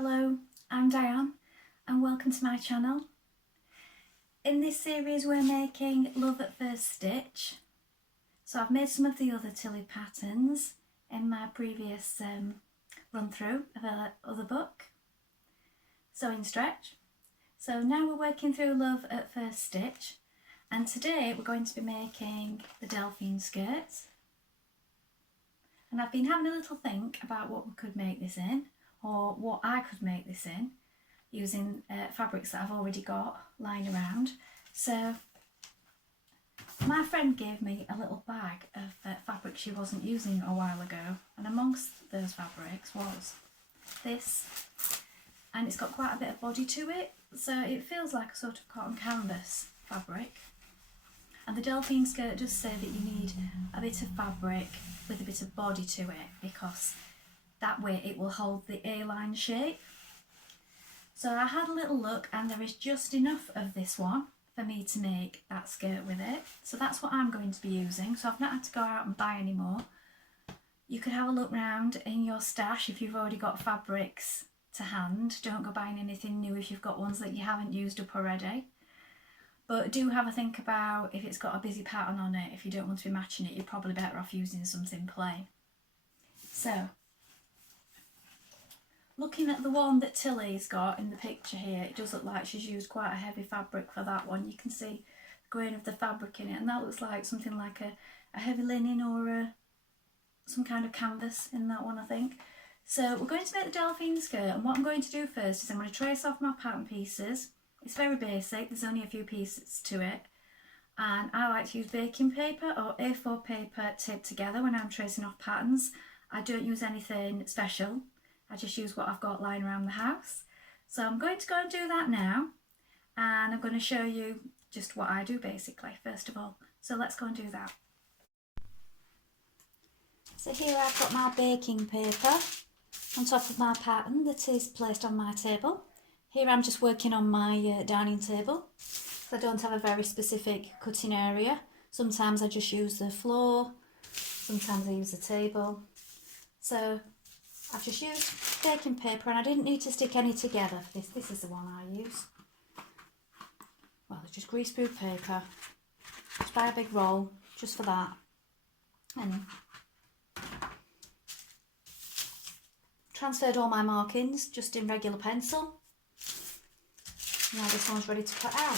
Hello, I'm Diane and welcome to my channel. In this series we're making Love at First Stitch. So I've made some of the other Tilly patterns in my previous run through of our other book, Sewing Stretch. So now we're working through Love at First Stitch, and today we're going to be making the Delphine skirts. And I've been having a little think about what we could make this in, or what I could make this in, using fabrics that I've already got lying around. So my friend gave me a little bag of fabric she wasn't using a while ago, and amongst those fabrics was this, and it's got quite a bit of body to it, so it feels like a sort of cotton canvas fabric. And the Delphine skirt does say that you need a bit of fabric with a bit of body to it, because that way it will hold the A-line shape. So I had a little look, and there is just enough of this one for me to make that skirt with it. So that's what I'm going to be using. So I've not had to go out and buy any more. You could have a look round in your stash if you've already got fabrics to hand. Don't go buying anything new if you've got ones that you haven't used up already. But do have a think about if it's got a busy pattern on it. If you don't want to be matching it, you're probably better off using something plain. So, looking at the one that Tilly's got in the picture here, it does look like she's used quite a heavy fabric for that one. You can see the grain of the fabric in it, and that looks like something like a heavy linen or some kind of canvas in that one, I think. So we're going to make the Delphine skirt, and what I'm going to do first is I'm going to trace off my pattern pieces. It's very basic, there's only a few pieces to it, and I like to use baking paper or A4 paper taped together when I'm tracing off patterns. I don't use anything special, I just use what I've got lying around the house. So I'm going to go and do that now, and I'm going to show you just what I do basically first of all. So let's go and do that. So here I've got my baking paper on top of my pattern that is placed on my table. Here I'm just working on my dining table, so I don't have a very specific cutting area. Sometimes I just use the floor, sometimes I use the table. So I've just used baking paper, and I didn't need to stick any together for this. This is the one I use. Well, it's just greaseproof paper. Just buy a big roll just for that. And transferred all my markings just in regular pencil. Now this one's ready to cut out.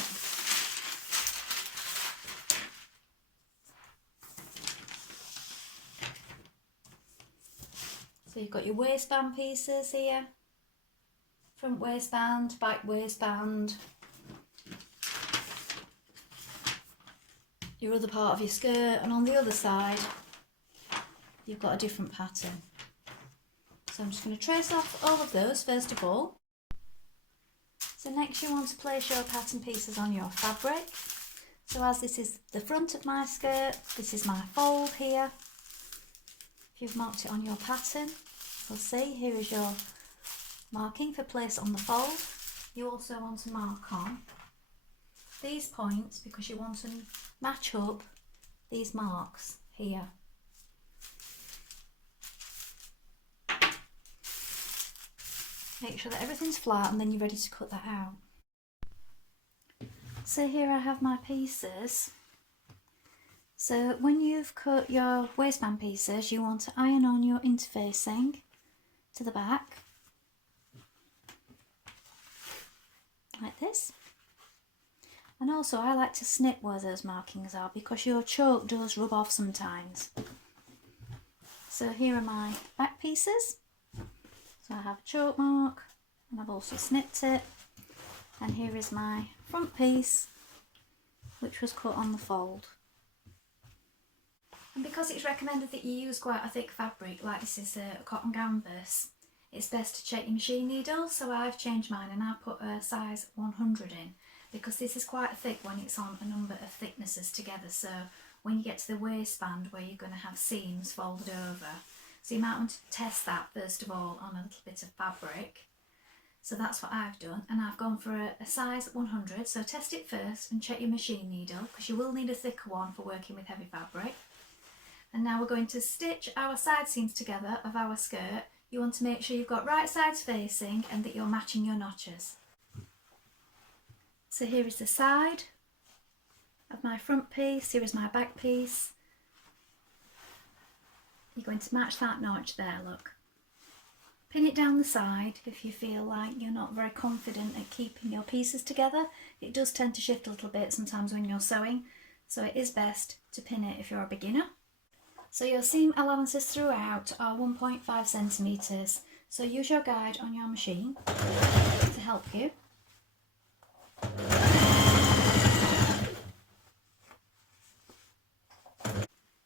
So you've got your waistband pieces here, front waistband, back waistband, your other part of your skirt, and on the other side you've got a different pattern. So I'm just going to trace off all of those first of all. So next you want to place your pattern pieces on your fabric. So as this is the front of my skirt, this is my fold here. If you've marked it on your pattern, you'll see here is your marking for place on the fold. You also want to mark on these points because you want to match up these marks here. Make sure that everything's flat, and then you're ready to cut that out. So here I have my pieces. So when you've cut your waistband pieces, you want to iron on your interfacing to the back, like this. And also I like to snip where those markings are, because your choke does rub off sometimes. So here are my back pieces. So I have a choke mark, and I've also snipped it, and here is my front piece, which was cut on the fold. And because it's recommended that you use quite a thick fabric, like this is a cotton canvas, it's best to check your machine needle. So I've changed mine and I put a size 100 in, because this is quite thick when it's on a number of thicknesses together. So when you get to the waistband where you're going to have seams folded over, so you might want to test that first of all on a little bit of fabric. So that's what I've done, and I've gone for a size 100. So test it first and check your machine needle, because you will need a thicker one for working with heavy fabric. And now we're going to stitch our side seams together of our skirt you want to make sure you've got right sides facing and that you're matching your notches. So here is the side of my front piece, here is my back piece. You're going to match that notch there, look. Pin it down the side if you feel like you're not very confident at keeping your pieces together. It does tend to shift a little bit sometimes when you're sewing, so it is best to pin it if you're a beginner. So your seam allowances throughout are 1.5 centimetres, so use your guide on your machine to help you.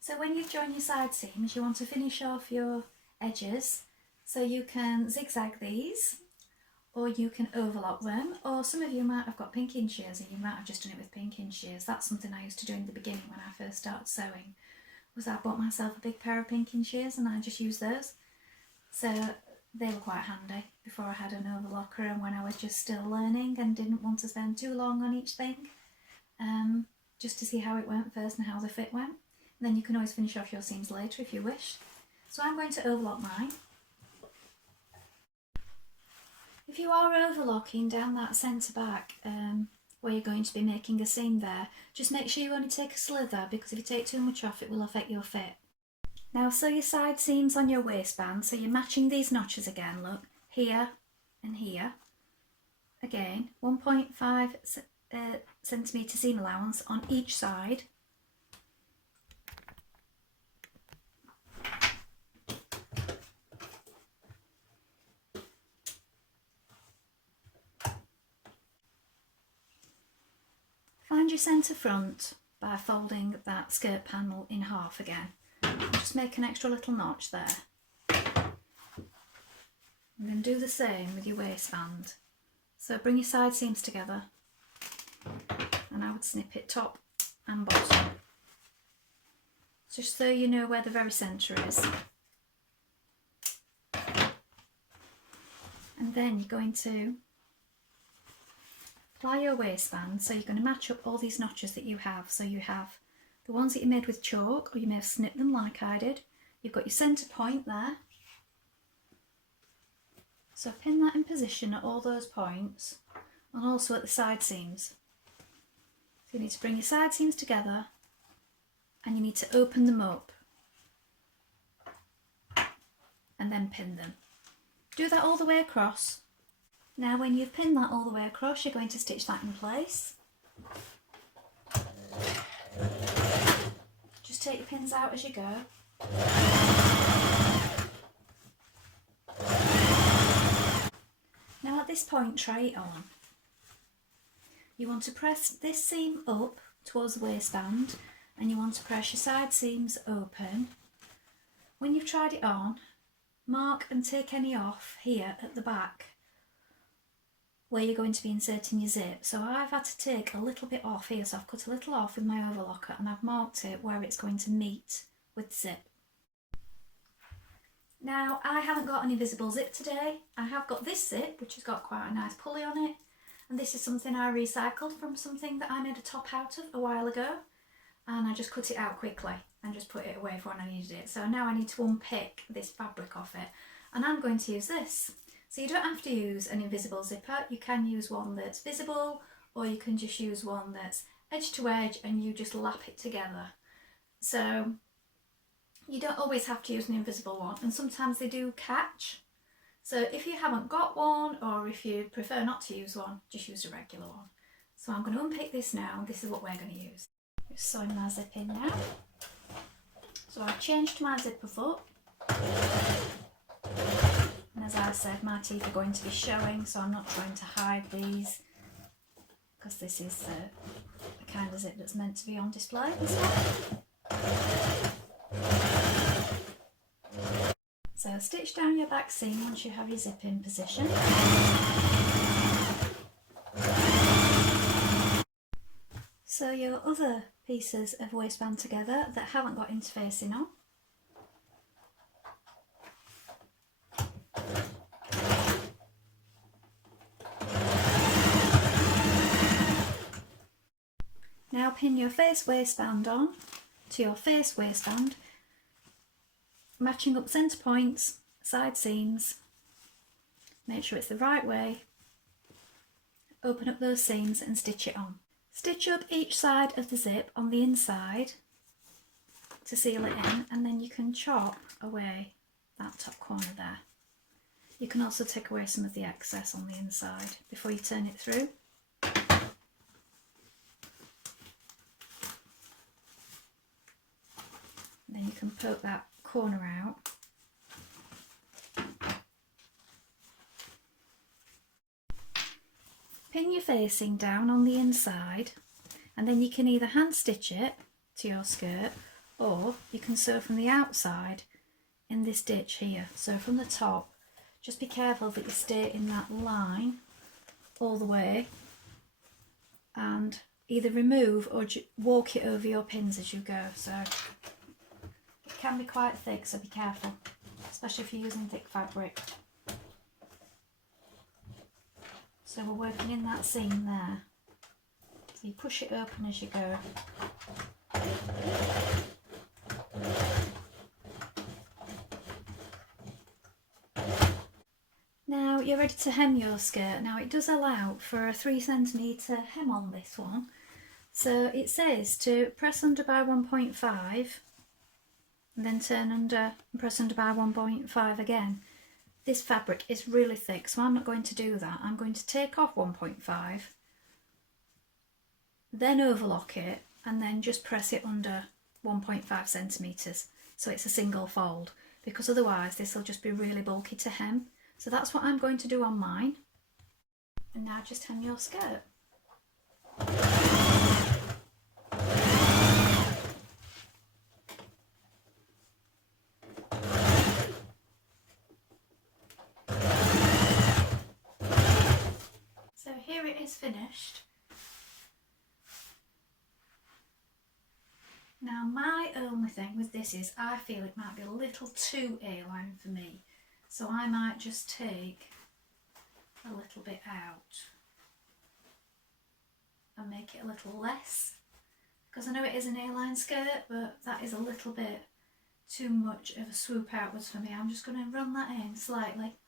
So when you've joined your side seams, you want to finish off your edges. So you can zigzag these, or you can overlock them, or some of you might have got pinking shears and you might have just done it with pinking shears. That's something I used to do in the beginning when I first started sewing, was I bought myself a big pair of pinking shears and I just used those. So they were quite handy before I had an overlocker and when I was just still learning and didn't want to spend too long on each thing, just to see how it went first and how the fit went. And then you can always finish off your seams later if you wish. So I'm going to overlock mine. If you are overlocking down that centre back where you're going to be making a seam there, just make sure you only take a slither, because if you take too much off it will affect your fit. Now sew your side seams on your waistband, so you're matching these notches again, look, here and here. Again, 1.5 centimetre seam allowance on each side. Find your centre front by folding that skirt panel in half again. Just make an extra little notch there. And then do the same with your waistband. So bring your side seams together and I would snip it top and bottom, just so you know where the very centre is. And then you're going to apply your waistband, so you're going to match up all these notches that you have. So you have the ones that you made with chalk, or you may have snipped them like I did. You've got your centre point there. So pin that in position at all those points and also at the side seams. So you need to bring your side seams together and you need to open them up and then pin them. Do that all the way across. Now when you've pinned that all the way across, you're going to stitch that in place. Just take your pins out as you go. Now at this point, try it on. You want to press this seam up towards the waistband and you want to press your side seams open. When you've tried it on, mark and take any off here at the back where you're going to be inserting your zip. So I've had to take a little bit off here, so I've cut a little off with my overlocker and I've marked it where it's going to meet with the zip. Now I haven't got any visible zip today. I have got this zip which has got quite a nice pulley on it, and this is something I recycled from something that I made a top out of a while ago, and I just cut it out quickly and just put it away for when I needed it. So now I need to unpick this fabric off it and I'm going to use this. So you don't have to use an invisible zipper, you can use one that's visible, or you can just use one that's edge to edge and you just lap it together. So you don't always have to use an invisible one, and sometimes they do catch. So if you haven't got one, or if you prefer not to use one, just use a regular one. So I'm going to unpick this now, and this is what we're going to use. Just sewing my zip in now. So I've changed my zipper foot. And as I said, my teeth are going to be showing, so I'm not trying to hide these, because this is the kind of zip that's meant to be on display and stuff. So stitch down your back seam once you have your zip in position. Sew your other pieces of waistband together that haven't got interfacing on. Now pin your face waistband on to your face waistband, matching up centre points side seams, make sure it's the right way, open up those seams and stitch it on. Stitch up each side of the zip on the inside to seal it in, and then you can chop away that top corner there. You can also take away some of the excess on the inside before you turn it through. And then you can poke that corner out. Pin your facing down on the inside, and then you can either hand stitch it to your skirt, or you can sew from the outside in this stitch here. So from the top, just be careful that you stay in that line all the way, and either remove or walk it over your pins as you go. So it can be quite thick, so be careful, especially if you're using thick fabric. So we're working in that seam there. So you push it open as you go. Now you're ready to hem your skirt. Now it does allow for a 3cm hem on this one. So it says to press under by 1.5 and then turn under and press under by 1.5 again. This fabric is really thick, so I'm not going to do that. I'm going to take off 1.5, then overlock it, and then just press it under 1.5 centimetres, so it's a single fold, because otherwise this will just be really bulky to hem. So that's what I'm going to do on mine. And now just hem your skirt. So here it is finished. Now my only thing with this is I feel it might be a little too A-line for me. So I might just take a little bit out and make it a little less, because I know it is an A-line skirt, but that is a little bit too much of a swoop outwards for me. I'm just going to run that in slightly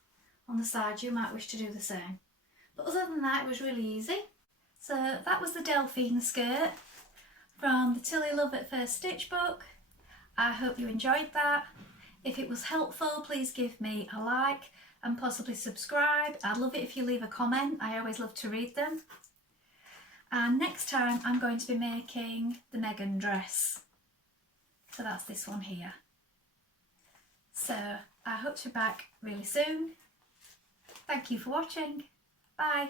on the side. You might wish to do the same. But other than that, it was really easy. So that was the Delphine skirt from the Tilly Love at First Stitch book. I hope you enjoyed that. If it was helpful, please give me a like and possibly subscribe. I'd love it if you leave a comment. I always love to read them. And next time I'm going to be making the Megan dress. So that's this one here. So I hope to be back really soon. Thank you for watching. Bye.